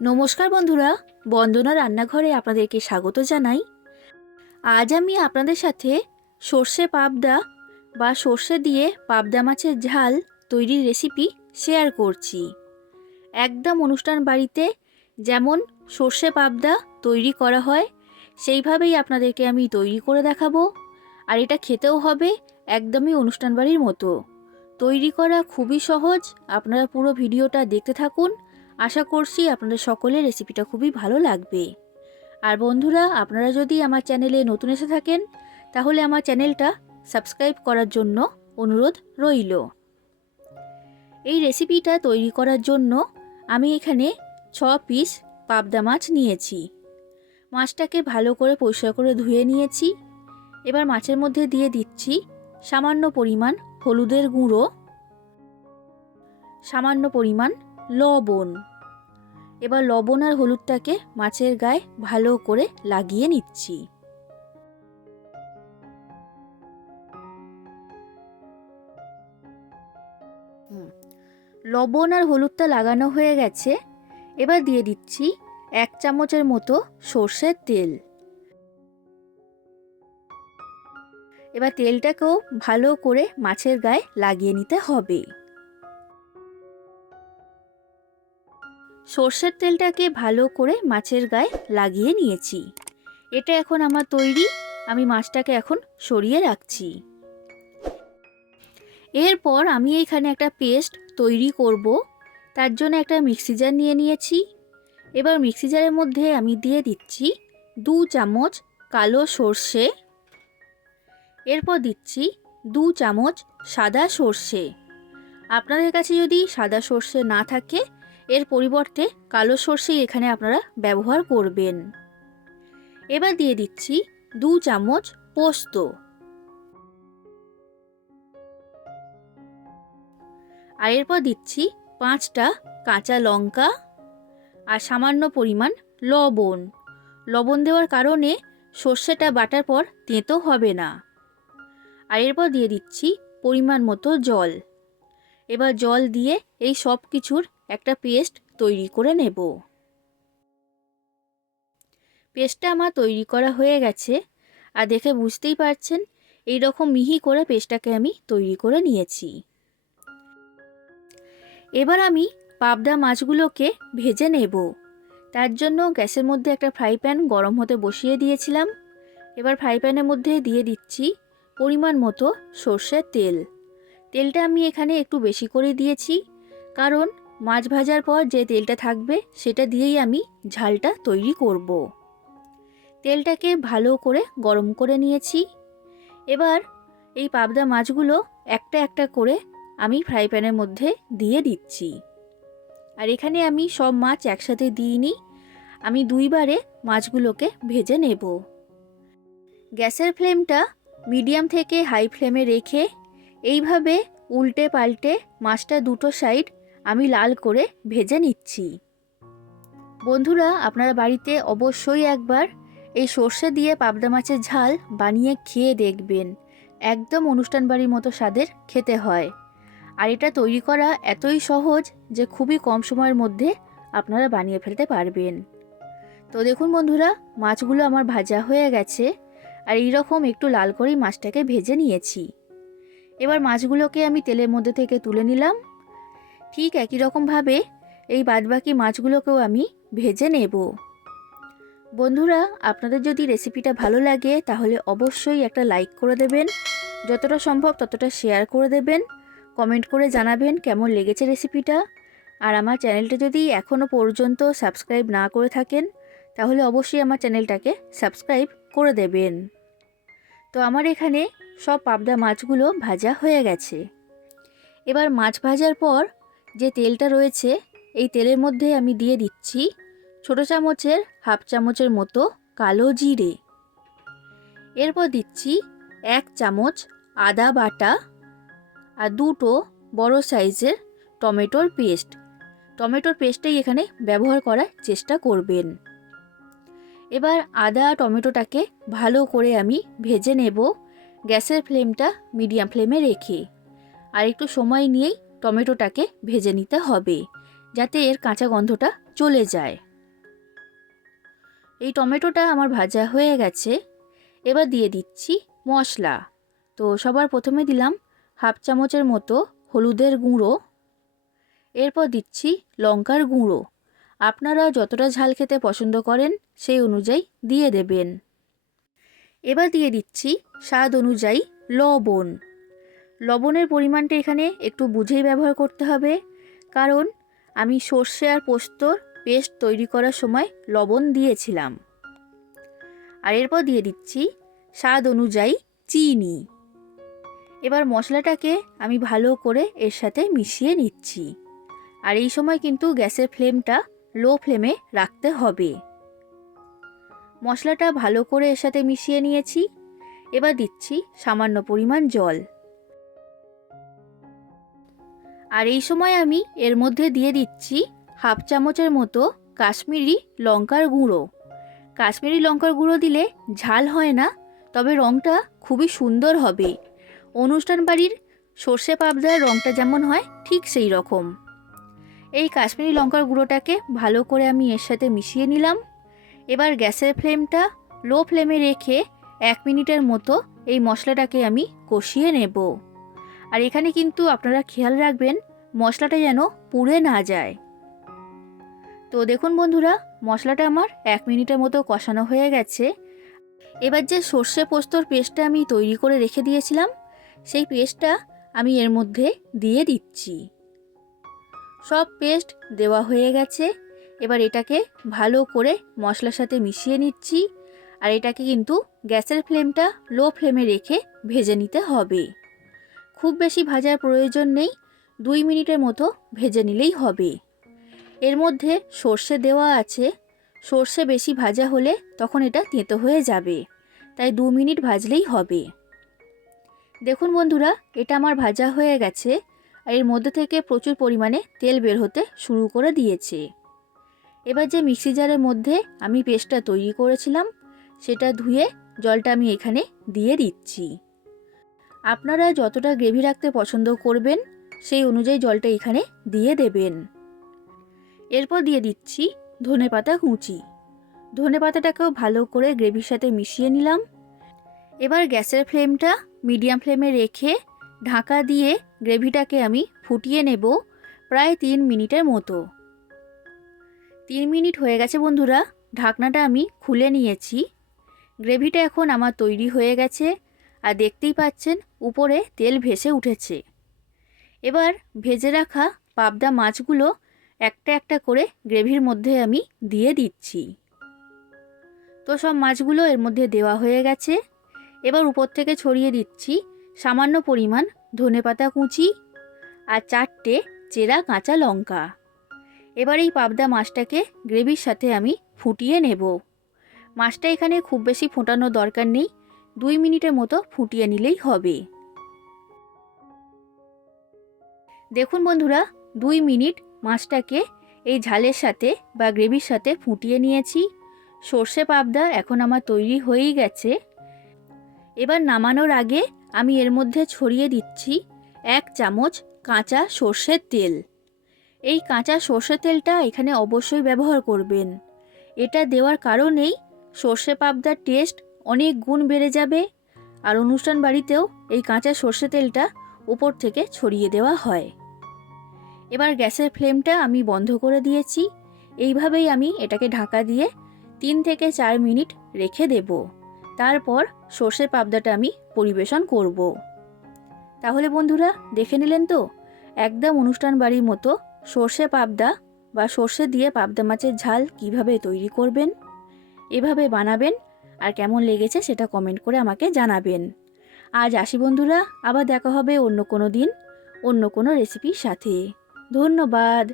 নমস্কার বন্ধুরা, বন্দনা রান্নাঘরে আপনাদেরকে স্বাগত জানাই। আজ আমি আপনাদের সাথে সর্ষে পাবদা বা সর্ষে দিয়ে পাবদা মাছের ঝাল তৈরির রেসিপি শেয়ার করছি। একদম অনুষ্ঠান বাড়িতে যেমন সর্ষে পাবদা তৈরি করা হয়, সেইভাবেই আপনাদেরকে আমি তৈরি করে দেখাবো। আর এটা খেতেও হবে একদমই অনুষ্ঠান বাড়ির মতো। তৈরি করা খুবই সহজ, আপনারা পুরো ভিডিওটা দেখতে থাকুন। আশা করছি আপনাদের সকলের রেসিপিটা খুবই ভালো লাগবে। আর বন্ধুরা, আপনারা যদি আমার চ্যানেলে নতুন এসে থাকেন, তাহলে আমার চ্যানেলটা সাবস্ক্রাইব করার জন্য অনুরোধ রইল। এই রেসিপিটা তৈরি করার জন্য আমি এখানে ছ পিস পাবদা মাছ নিয়েছি। মাছটাকে ভালো করে পরিষ্কার করে ধুয়ে নিয়েছি। এবার মাছের মধ্যে দিয়ে দিচ্ছি সামান্য পরিমাণ হলুদের গুঁড়ো, সামান্য পরিমাণ লবণ। এবার লবণ আর হলুদটাকে মাছের গায়ে ভালো করে লাগিয়ে নিচ্ছি। লবণ আর হলুদটা লাগানো হয়ে গেছে। এবার দিয়ে দিচ্ছি এক চামচের মতো সর্ষের তেল। এবার তেলটাকেও ভালো করে মাছের গায়ে লাগিয়ে নিতে হবে। সর্ষের তেলটাকে ভালো করে মাছের গায়ে লাগিয়ে নিয়েছি। এটা এখন আমার তৈরি। আমি মাছটাকে এখন সরিয়ে রাখছি। এরপর আমি এখানে একটা পেস্ট তৈরি করব। তার জন্য একটা মিক্সি জার নিয়ে নিয়েছি। এবার মিক্সি জারের মধ্যে আমি দিয়ে দিচ্ছি দু চামচ কালো সর্ষে। এরপর দিচ্ছি দু চামচ সাদা সর্ষে। আপনাদের কাছে যদি সাদা সর্ষে না থাকে এর পরিবর্তে কালো সর্ষেই এখানে আপনারা ব্যবহার করবেন। এবার দিয়ে দিচ্ছি দু চামচ পোস্ত। আর এরপর দিচ্ছি পাঁচটা কাঁচা লঙ্কা আর সামান্য পরিমাণ লবণ। লবণ দেওয়ার কারণে সর্ষেটা বাটার পর তেঁতো হবে না। আর এরপর দিয়ে দিচ্ছি পরিমাণ মতো জল। এবার জল দিয়ে এই সব কিছুর একটা পেস্ট তৈরি করে নেব। পেস্টটা আমার তৈরি করা হয়ে গেছে আর দেখে বুঝতেই পারছেন, এই রকম মিহি করে পেস্টটাকে আমি তৈরি করে নিয়েছি। এবার আমি পাবদা মাছগুলোকে ভেজে নেব। তার জন্য গ্যাসের মধ্যে একটা ফ্রাই প্যান গরম হতে বসিয়ে দিয়েছিলাম। এবার ফ্রাই প্যানের মধ্যে দিয়ে দিচ্ছি পরিমাণ মতো সর্ষের তেল। তেলটা আমি এখানে একটু বেশি করে দিয়েছি, কারণ মাছ ভাজার পর যে তেলটা থাকবে, সেটা দিয়েই আমি ঝালটা তৈরি করব। তেলটাকে ভালো করে গরম করে নিয়েছি। এবার এই পাবদা মাছগুলো একটা একটা করে আমি ফ্রাই প্যানের মধ্যে দিয়ে দিচ্ছি। আর এখানে আমি সব মাছ একসাথে দিইনি, আমি দুইবারে মাছগুলোকে ভেজে নেব। গ্যাসের ফ্লেমটা মিডিয়াম থেকে হাই ফ্লেমে রেখে এইভাবে উল্টে পাল্টে মাছটা দুটো সাইড আমি লাল করে ভেজে নিচ্ছি। বন্ধুরা, আপনারা বাড়িতে অবশ্যই একবার এই সর্ষে দিয়ে পাবদা মাছের ঝাল বানিয়ে খেয়ে দেখবেন। একদম অনুষ্ঠান বাড়ির মতো স্বাদের খেতে হয়। আর এটা তৈরি করা এতই সহজ যে খুবই কম সময়ের মধ্যে আপনারা বানিয়ে ফেলতে পারবেন। তো দেখুন বন্ধুরা, মাছগুলো আমার ভাজা হয়ে গেছে আর এইরকম একটু লাল করেই মাছটাকে ভেজে নিয়েছি। এবার মাছগুলোকে আমি তেলের মধ্যে থেকে তুলে নিলাম। ঠিক একই রকমভাবে এই বাদবাকি মাছগুলোকেও আমি ভেজে নেব। বন্ধুরা, আপনাদের যদি রেসিপিটা ভালো লাগে, তাহলে অবশ্যই একটা লাইক করে দেবেন। যতটা সম্ভব ততটা শেয়ার করে দেবেন। কমেন্ট করে জানাবেন কেমন লেগেছে রেসিপিটা। আর আমার চ্যানেলটা যদি এখনও পর্যন্ত সাবস্ক্রাইব না করে থাকেন, তাহলে অবশ্যই আমার চ্যানেলটাকে সাবস্ক্রাইব করে দেবেন। তো আমার এখানে সব পাবদা মাছগুলো ভাজা হয়ে গেছে। এবার মাছ ভাজার পর যে তেলটা রয়েছে, এই তেলের মধ্যে আমি দিয়ে দিচ্ছি ছোটো চামচের হাফ চামচের মতো কালো জিরে। এরপর দিচ্ছি এক চামচ আদা বাটা আর দুটো বড় সাইজের টমেটোর পেস্ট। টমেটোর পেস্টটাই এখানে ব্যবহার করার চেষ্টা করবেন। এবার আদা টমেটোটাকে ভালো করে আমি ভেজে নেব। গ্যাসের ফ্লেমটা মিডিয়াম ফ্লেমে রেখে। আর একটু সময় নিয়েই টমেটোটাকে ভেজে নিতে হবে, যাতে এর কাঁচা গন্ধটা চলে যায়। এই টমেটোটা আমার ভাজা হয়ে গেছে। এবার দিয়ে দিচ্ছি মশলা। তো সবার প্রথমে দিলাম হাফ চামচের মতো হলুদের গুঁড়ো। এরপর দিচ্ছি লঙ্কার গুঁড়ো। আপনারা যতটা ঝাল খেতে পছন্দ করেন সেই অনুযায়ী দিয়ে দেবেন। এবার দিয়ে দিচ্ছি স্বাদ অনুযায়ী লবণ। লবণের পরিমাণটা এখানে একটু বুঝেই ব্যবহার করতে হবে। কারণ আমি সর্ষে আর পোস্তর পেস্ট তৈরি করার সময় লবণ দিয়েছিলাম। আর এরপর দিয়ে দিচ্ছি স্বাদ অনুযায়ী চিনি। এবার মশলাটাকে আমি ভালো করে এর সাথে মিশিয়ে নিচ্ছি। আর এই সময় কিন্তু গ্যাসের ফ্লেমটা লো ফ্লেমে রাখতে হবে। মশলাটা ভালো করে এর সাথে মিশিয়ে নিয়েছি। এবার দিচ্ছি সামান্য পরিমাণ জল। আর এই সময় আমি এর মধ্যে দিয়ে দিচ্ছি হাফ চামচের মতো কাশ্মীরি লঙ্কার গুঁড়ো। কাশ্মীরি লঙ্কার গুঁড়ো দিলে ঝাল হয় না, তবে রঙটা খুবই সুন্দর হবে। অনুষ্ঠান বাড়ির সর্ষে পাবদার রঙটা যেমন হয়, ঠিক সেই রকম। এই কাশ্মীরি লঙ্কার গুঁড়োটাকে ভালো করে আমি এর সাথে মিশিয়ে নিলাম। এবার গ্যাসের ফ্লেমটা লো ফ্লেমে রেখে এক মিনিটের মতো এই মশলাটাকে আমি কষিয়ে নেব। আর এখানে কিন্তু আপনারা খেয়াল রাখবেন, মশলাটা যেন পুড়ে না যায়। তো দেখুন বন্ধুরা, মশলাটা আমার এক মিনিটের মতো কষানো হয়ে গেছে। এবার যে সর্ষে পোস্তর পেস্টটা আমি তৈরি করে রেখে দিয়েছিলাম, সেই পেস্টটা আমি এর মধ্যে দিয়ে দিচ্ছি। সব পেস্ট দেওয়া হয়ে গেছে। এবার এটাকে ভালো করে মশলার সাথে মিশিয়ে নিচ্ছি। আর এটাকে কিন্তু গ্যাসের ফ্লেমটা লো ফ্লেমে রেখে ভেজে নিতে হবে। খুব বেশি ভাজার প্রয়োজন নেই, দুই মিনিটের মতো ভেজে নিলেই হবে। এর মধ্যে সর্ষে দেওয়া আছে। সর্ষে বেশি ভাজা হলে তখন এটা তেঁতো হয়ে যাবে, তাই দু মিনিট ভাজলেই হবে। দেখুন বন্ধুরা, এটা আমার ভাজা হয়ে গেছে, আর এর মধ্যে থেকে প্রচুর পরিমাণে তেল বের হতে শুরু করে দিয়েছে। এবার যে মিক্সি জারের মধ্যে আমি পেস্টটা তৈরি করেছিলাম, সেটা ধুয়ে জলটা আমি এখানে দিয়ে দিচ্ছি। আপনারা যতটা গ্রেভি রাখতে পছন্দ করবেন, সেই অনুযায়ী জলটা এখানে দিয়ে দেবেন। এরপর দিয়ে দিচ্ছি ধনে পাতা কুচি। ধনে পাতাটাকেও ভালো করে গ্রেভির সাথে মিশিয়ে নিলাম। এবার গ্যাসের ফ্লেমটা মিডিয়াম ফ্লেমে রেখে ঢাকা দিয়ে গ্রেভিটাকে আমি ফুটিয়ে নেব প্রায় তিন মিনিটের মতো। তিন মিনিট হয়ে গেছে বন্ধুরা, ঢাকনাটা আমি খুলে নিয়েছি। গ্রেভিটা এখন আমার তৈরি হয়ে গেছে। আর দেখতেই পাচ্ছেন উপরে তেল ভেসে উঠেছে। এবার ভেজে রাখা পাবদা মাছগুলো একটা একটা করে গ্রেভির মধ্যে আমি দিয়ে দিচ্ছি। তো সব মাছগুলো এর মধ্যে দেওয়া হয়ে গেছে। এবার উপর থেকে ছড়িয়ে দিচ্ছি সামান্য পরিমাণ ধনেপাতা কুচি আর চারটে চেরা কাঁচা লঙ্কা। এবার এই পাবদা মাছটাকে গ্রেভির সাথে আমি ফুটিয়ে নেব। মাছটা এখানে খুব বেশি ফোটানোর দরকার নেই। দুই মিনিটের মতো ফুটিয়ে নিলেই হবে। দেখুন বন্ধুরা, দুই মিনিট মাছটাকে এই ঝালের সাথে বা গ্রেভির সাথে ফুটিয়ে নিয়েছি। সর্ষে পাবদা এখন আমার তৈরি হয়েই গেছে। এবার নামানোর আগে আমি এর মধ্যে ছড়িয়ে দিচ্ছি এক চামচ কাঁচা সর্ষের তেল। এই কাঁচা সর্ষে তেলটা এখানে অবশ্যই ব্যবহার করবেন। এটা দেওয়ার কারণেই সর্ষে পাবদার টেস্ট অনেক গুণ বেড়ে যাবে। আর অনুষ্ঠান বাড়িতেও এই কাঁচা সর্ষে তেলটা উপর থেকে ছড়িয়ে দেওয়া হয়। এবার গ্যাসের ফ্লেমটা আমি বন্ধ করে দিয়েছি। এইভাবেই আমি এটাকে ঢাকা দিয়ে তিন থেকে চার মিনিট রেখে দেব। তারপর সর্ষে পাবদাটা আমি পরিবেশন করব। তাহলে বন্ধুরা, দেখে নিলেন তো? একদম অনুষ্ঠান বাড়ির মতো সর্ষে পাবদা বা সর্ষে দিয়ে পাবদা মাছের ঝাল কীভাবে তৈরি করবেন? এভাবে বানাবেন আর কেমন লেগেছে সেটা কমেন্ট করে আমাকে জানাবেন। আজ আসি বন্ধুরা, আবার দেখা হবে অন্য কোনো দিন, অন্য কোনো রেসিপির সাথে। ধন্যবাদ।